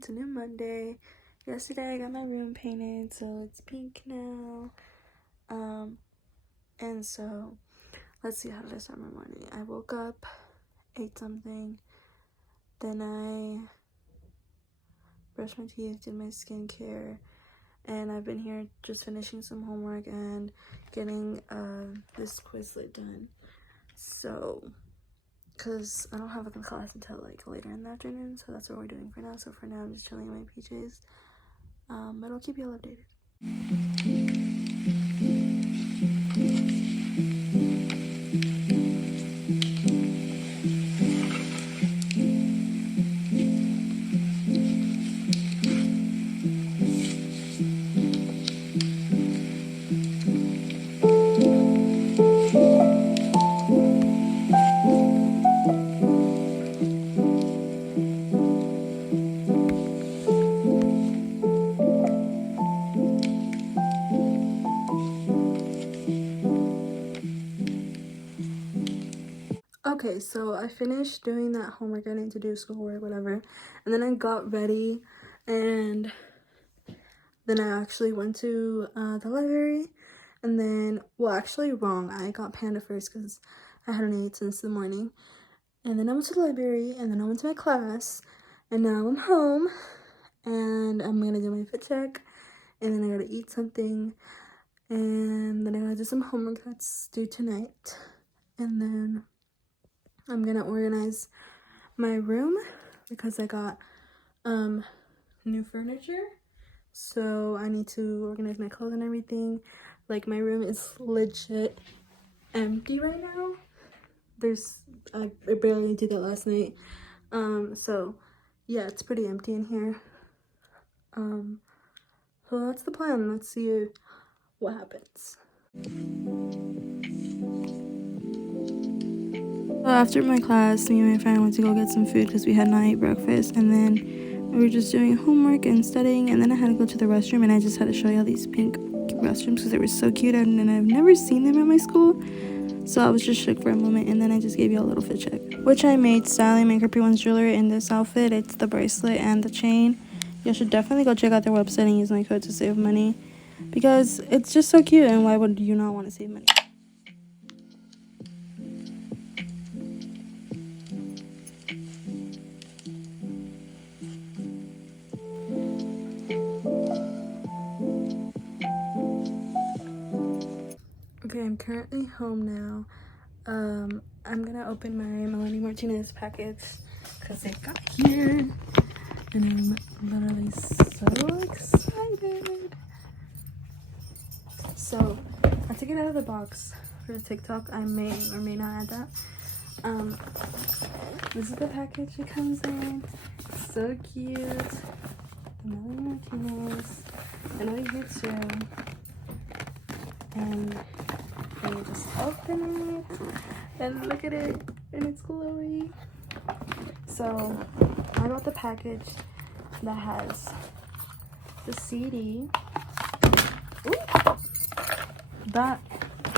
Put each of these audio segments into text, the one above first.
It's a new Monday. Yesterday I got my room painted, so it's pink now. And so let's see, how did I start my morning? I woke up, ate something, then I brushed my teeth, did my skincare, and I've been here just finishing some homework and getting this Quizlet done. So, because I don't have a class until like later in the afternoon, so that's what we're doing for now. So for now I'm just chilling in my PJs, but I'll keep you all updated. Okay, so I finished doing that homework I need to do, schoolwork, whatever, and then I got ready, and then I actually went to the library, and then, well, actually wrong, I got Panda first because I hadn't ate since the morning, and then I went to the library, and then I went to my class, and now I'm home, and I'm gonna do my fit check, and then I gotta eat something, and then I gotta do some homework that's due tonight, and then I'm gonna organize my room because I got new furniture, so I need to organize my clothes and everything. Like, my room is legit empty right now. I barely did that last night, so yeah, it's pretty empty in here. So that's the plan. Let's see what happens. So after my class, me and my friend went to go get some food because we had not ate breakfast, and then we were just doing homework and studying, and then I had to go to the restroom, and I just had to show y'all these pink restrooms because they were so cute, and I've never seen them at my school, so I was just shook for a moment, and then I just gave y'all a little fit check, which I made styling my 𝗣𝗶ৃ jewelry in this outfit. It's the bracelet and the chain. You should definitely go check out their website and use my code to save money because it's just so cute, and why would you not want to save money? Okay, I'm currently home now. I'm gonna open my Melanie Martinez package because it got here, and I'm literally so excited. So I took it out of the box for the TikTok. I may or may not add that. This is the package it comes in. It's so cute. The Melanie Martinez, and over here too. And you just open it, and look at it, and it's glowy. So I got the package that has the CD. Ooh, that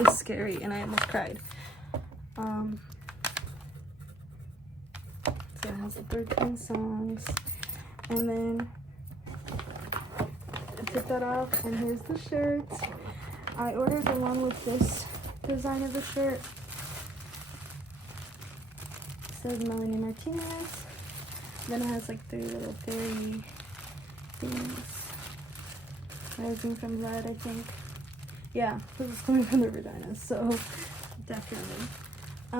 is scary, and I almost cried. So it has the 13 songs, and then I took that off, and here's the shirt. I ordered the one with this design of the shirt. It says Melanie Martinez. Then it has like 3 little fairy things rising from blood, I think. Yeah, this is coming from the vagina, so definitely. I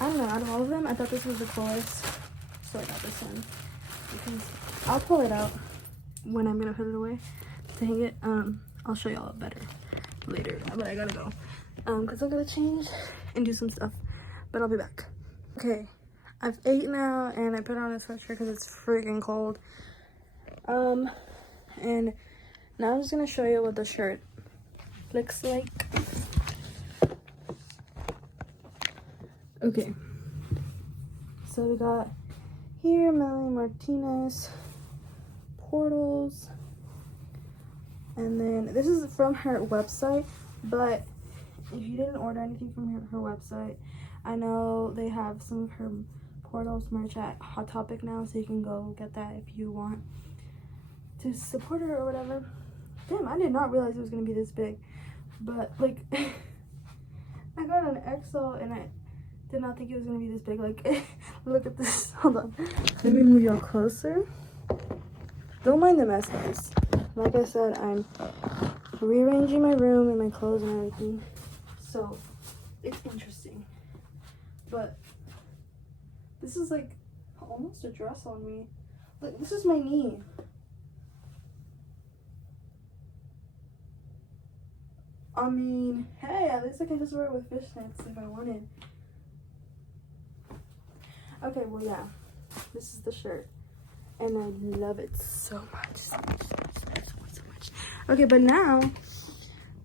don't know, out of all of them, I thought this was the coolest, so I got this one. Because I'll pull it out when I'm gonna put it away. Dang it, I'll show y'all better later, but I gotta go because I'm gonna change and do some stuff, but I'll be back. Okay, I've ate now, and I put on a sweatshirt because it's freaking cold, and now I'm just gonna show you what the shirt looks like. Okay, so we got here Melanie Martinez portals. And then this is from her website, but if you didn't order anything from her website, I know they have some of her portals merch at Hot Topic now, so you can go get that if you want. to support her or whatever. Damn, I did not realize it was gonna be this big. But like I got an XL and I did not think it was gonna be this big. Like look at this. Hold on. Let me move y'all closer. Don't mind the mess, guys. Like I said, I'm rearranging my room and my clothes and everything. So it's interesting. But this is like almost a dress on me. Look, this is my knee. I mean, hey, at least I can just wear it with fishnets if I wanted. Okay, well, yeah. This is the shirt. And I love it so much, so much, so much, so much, so much, so much. Okay, but now,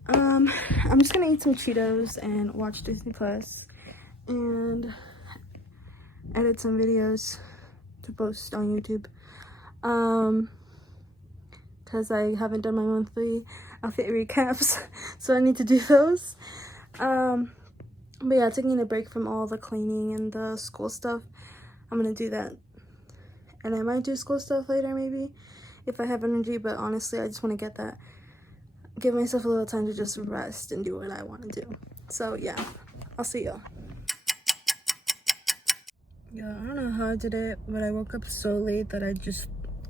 I'm just gonna eat some Cheetos and watch Disney Plus and edit some videos to post on YouTube. Because I haven't done my monthly outfit recaps, so I need to do those. But yeah, taking a break from all the cleaning and the school stuff, I'm gonna do that. And I might do school stuff later maybe if I have energy, but honestly I just want to give myself a little time to just rest and do what I want to do. So yeah, I'll see y'all. Yeah, I don't know how I did it, but I woke up so late that I just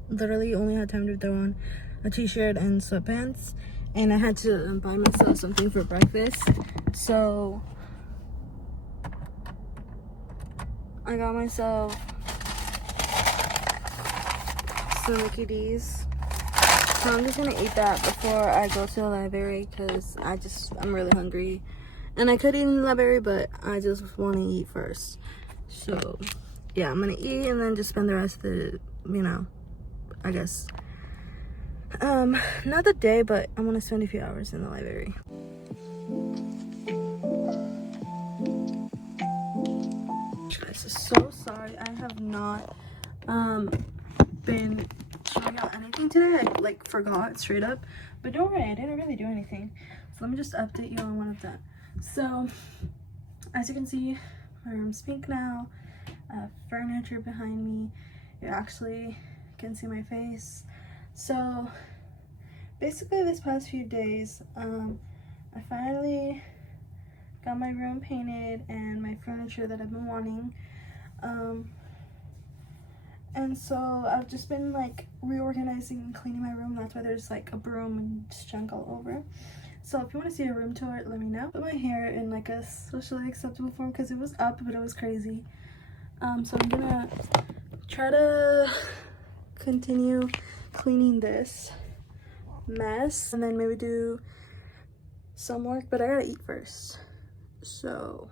literally only had time to throw on a t-shirt and sweatpants, and I had to buy myself something for breakfast. So I got myself some Mickey D's. So I'm just gonna eat that before I go to the library because I'm really hungry. And I could eat in the library, but I just want to eat first. So yeah, I'm gonna eat and then just spend the rest of the, I guess, not the day, but I'm gonna spend a few hours in the library. Guys, so sorry I have not been showing out anything today. I like forgot straight up, but don't worry, I didn't really do anything. So let me just update you on one of that. So as you can see, my room's pink now. Furniture behind me. You actually can see my face. So basically this past few days, I finally got my room painted and my furniture that I've been wanting. And so I've just been like reorganizing and cleaning my room. That's why there's like a broom and just junk all over. So if you want to see a room tour, let me know. Put my hair in like a socially acceptable form because it was up, but it was crazy. So I'm gonna try to continue cleaning this mess and then maybe do some work, but I gotta eat first. So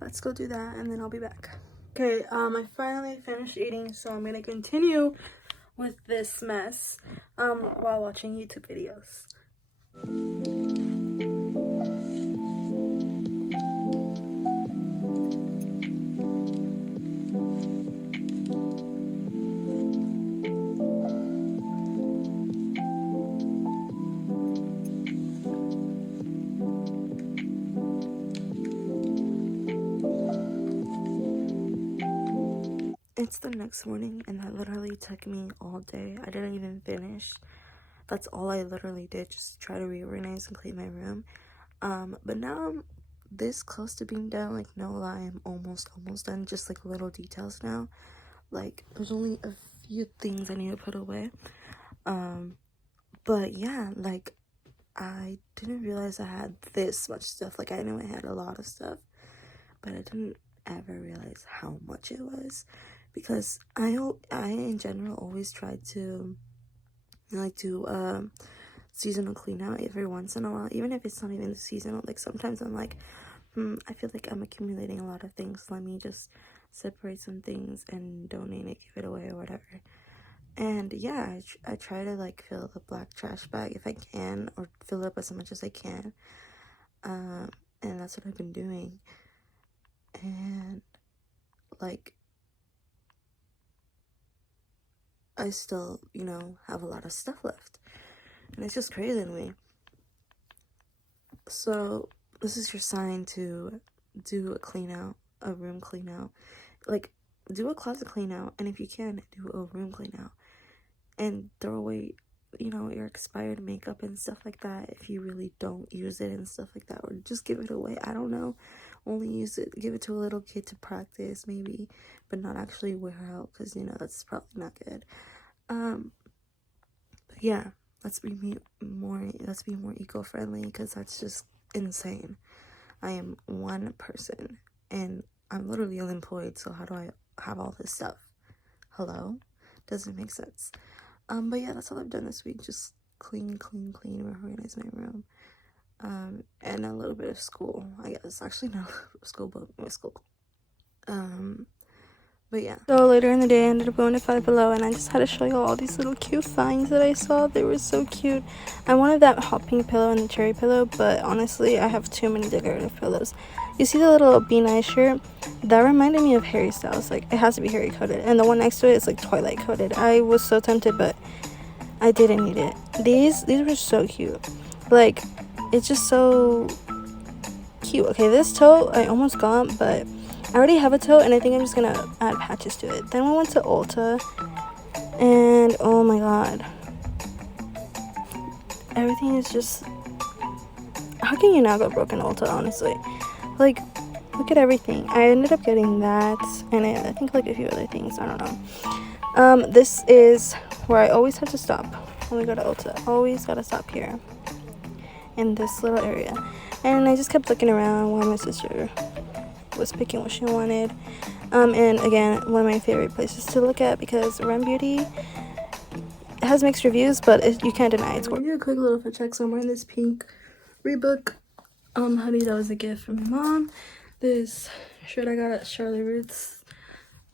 let's go do that and then I'll be back. Okay, I finally finished eating, so I'm gonna continue with this mess while watching YouTube videos. It's the next morning and that literally took me all day. I didn't even finish. That's all I literally did, just try to reorganize and clean my room. But now I'm this close to being done. Like, no lie, I'm almost done. Just like little details now. Like, there's only a few things I need to put away. But yeah, like, I didn't realize I had this much stuff. Like, I knew I had a lot of stuff, but I didn't ever realize how much it was. Because I in general always try to like do seasonal clean out every once in a while, even if it's not even seasonal. Like sometimes I'm like, I feel like I'm accumulating a lot of things. Let me just separate some things and donate it, give it away or whatever. And yeah, I try to like fill the black trash bag if I can, or fill it up as much as I can. And that's what I've been doing. And like, I still, have a lot of stuff left. And it's just crazy to me. So, this is your sign to do a clean out, a room clean out. Like, do a closet clean out. And if you can, do a room clean out. and throw away, you know, your expired makeup and stuff like that if you really don't use it and stuff like that, or just give it away. I don't know, only use it, give it to a little kid to practice maybe, but not actually wear out, because you know that's probably not good. But yeah, let's be more eco-friendly, because that's just insane. I am one person and I'm literally unemployed, so how do I have all this stuff? Hello? Doesn't make sense. But yeah, that's all I've done this week. Just clean, reorganize my room. And a little bit of school, I guess. Actually, not school, but my school. But yeah. So later in the day, I ended up going to 𝗣𝗶𝘁𝗀𝗀, and I just had to show you all these little cute finds that I saw. They were so cute. I wanted that hot pink pillow and the cherry pillow, but honestly, I have too many decorative pillows. You see the little 𝗣𝗁𝗍 shirt? That reminded me of Harry Styles. Like, it has to be Harry coded. And the one next to it is like Twilight coded. I was so tempted, but I didn't need it. These were so cute. Like, it's just so cute. Okay, this tote I almost got, but I already have a tote, and I think I'm just gonna add patches to it. Then we went to Ulta, and oh my god, everything is just, how can you not go broke in Ulta, honestly? Like, look at everything. I ended up getting that, and I think like a few other things, I don't know. This is where I always have to stop when we go to Ulta. Always gotta stop here in this little area. And I just kept looking around while my sister was picking what she wanted. And again, one of my favorite places to look at, because Rem Beauty has mixed reviews, but you can't deny it's gorgeous. Do a quick little fit check. So I'm wearing this pink Reebok hoodie that was a gift from my mom. This shirt I got at Charlotte Ruth's,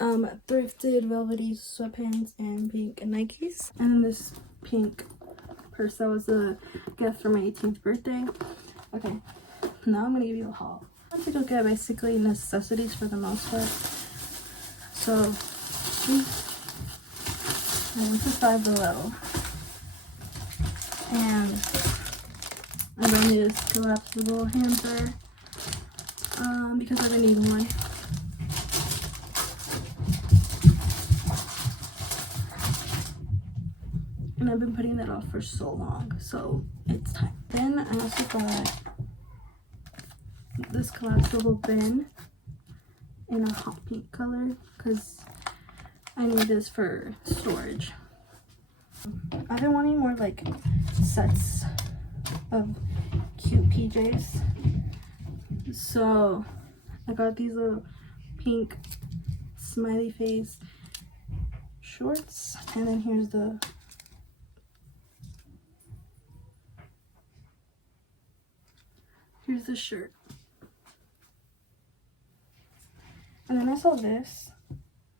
thrifted velvety sweatpants and pink Nikes, and then this pink purse that was a gift for my 18th birthday. Okay, now I'm gonna give you a haul. I want to look at basically necessities for the most part. So I went to 𝗣𝗶𝘁𝗀, and I got me this collapsible hamper because I've been needing one. And I've been putting that off for so long, so it's time. Then I also got this collapsible bin in a hot pink color, because I need this for storage. I've been wanting more like sets of cute PJs, so I got these little pink smiley face shorts, and then here's the shirt. And then I saw this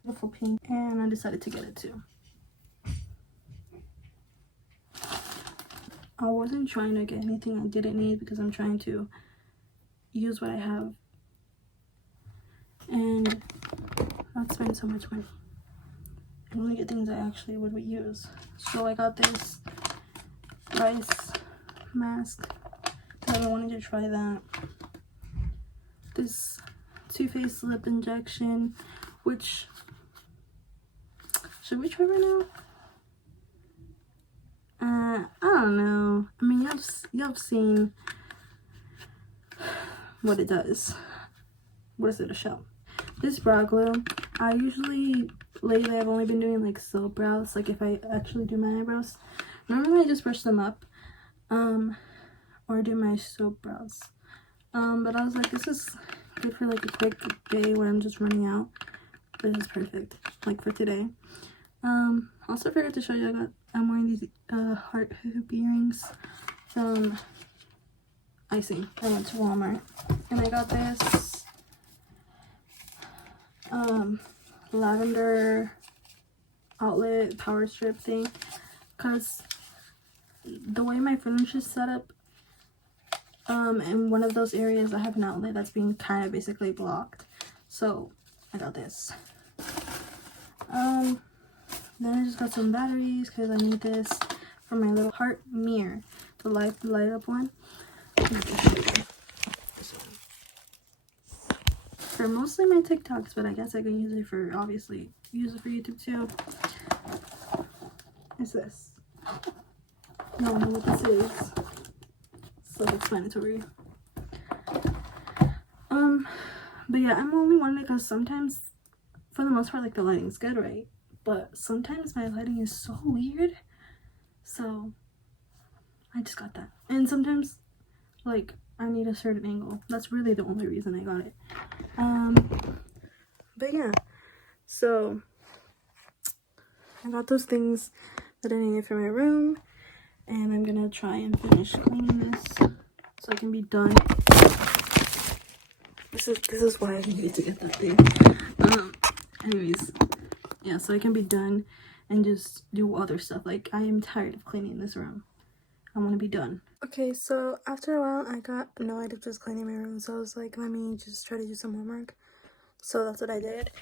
beautiful pink, and I decided to get it too. I wasn't trying to get anything I didn't need, because I'm trying to use what I have and not spend so much money. I want to get things I actually would use. So I got this rice mask. I wanted to try that. This Too Faced lip injection, which, should we try right now? I don't know. I mean, y'all seen what it does. What is it to show? This brow glue, I usually, lately I've only been doing like silk brows, like if I actually do my eyebrows. Normally I just brush them up, or do my soap brows. But I was like, this is good for like a quick day when I'm just running out. This is perfect, like for today. Also forgot to show you, I'm wearing these heart hoop earrings from Icing. I went to Walmart and I got this lavender outlet power strip thing, because the way my furniture is set up, in one of those areas I have an outlet that's being kind of basically blocked, so I got this. Then I just got some batteries because I need this for my little heart mirror, the light up one. For mostly my TikToks, but I guess I can use it for, obviously, use it for YouTube too. is this. You don't know what this is. Self-explanatory. But yeah, I'm only wondering because sometimes, for the most part, like the lighting's good, right? But sometimes my lighting is so weird. So I just got that. And sometimes, like, I need a certain angle. That's really the only reason I got it. But yeah, so I got those things that I needed for my room, and I'm gonna try and finish cleaning this so I can be done. This is why I needed to get that thing. Anyways, yeah, so I can be done and just do other stuff. Like, I am tired of cleaning this room. I want to be done. Okay, so after a while, I got annoyed of just cleaning my room, so I was like, let me just try to do some homework. So that's what I did.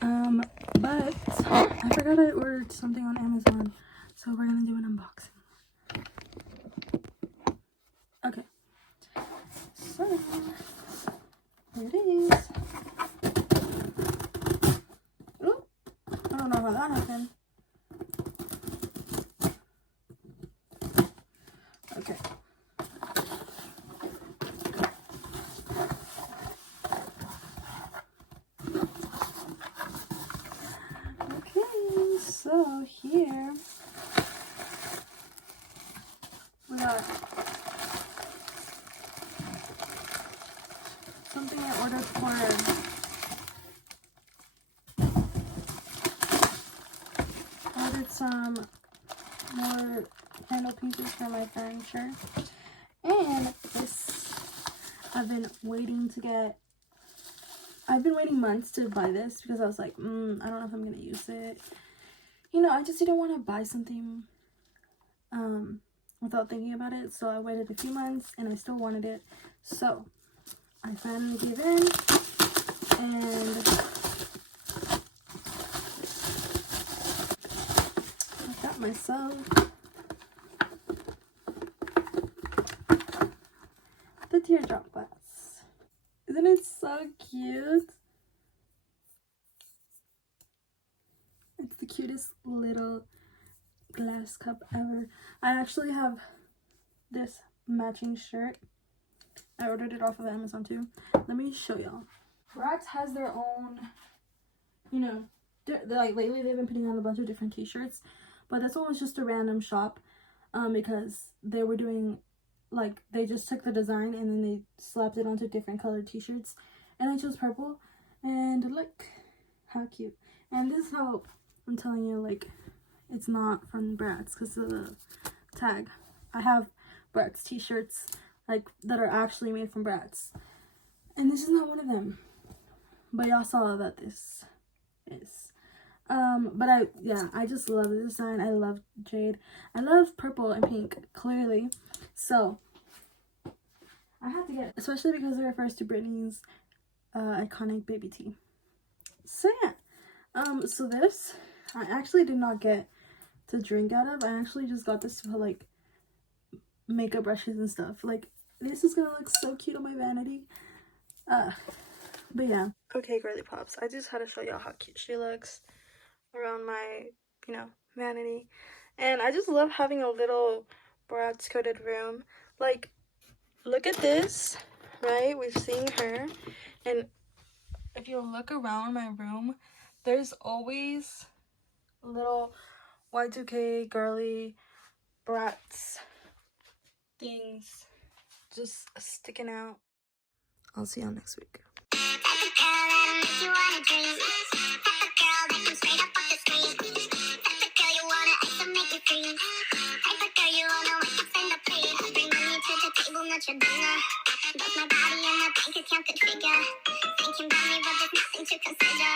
But I forgot I ordered something on Amazon, so we're gonna do an unboxing. Okay, so here it is. Oh, I don't know how that happened. Okay. Okay, so here we got something I ordered for some more handle pieces for my furniture, and this I've been waiting months to buy this because I was like, I don't know if I'm gonna use it. You know, I just didn't want to buy something without thinking about it, so I waited a few months and I still wanted it, so I finally gave in and I got myself the teardrop glass. Isn't it so cute? It's the cutest little glass cup ever. I actually have this matching shirt. I ordered it off of Amazon too. Let me show y'all. Bratz has their own, you know, they're like lately they've been putting on a bunch of different t-shirts, but this one was just a random shop because they were doing, like, they just took the design and then they slapped it onto different colored t-shirts, and I chose purple, and look how cute. And this is how I'm telling you, like, it's not from Bratz because of the tag. I have Bratz t-shirts like that are actually made from Bratz, and this is not one of them, but y'all saw that this is. But I just love the design. I love jade. I love purple and pink, clearly. So I had to get it, especially because it refers to Britney's iconic baby tee. So yeah, so this I actually did not get to drink out of. I actually just got this for like makeup brushes and stuff. Like, this is gonna look so cute on my vanity. But yeah. Okay, girly pops, I just had to show y'all how cute she looks around my, you know, vanity. And I just love having a little Bratz coated room. Like, look at this, right? We've seen her, and if you look around my room, there's always little Y2K girly Bratz things just sticking out. I'll see y'all next week. Both my body and my bank account could figure. Thinking about me, but there's nothing to consider.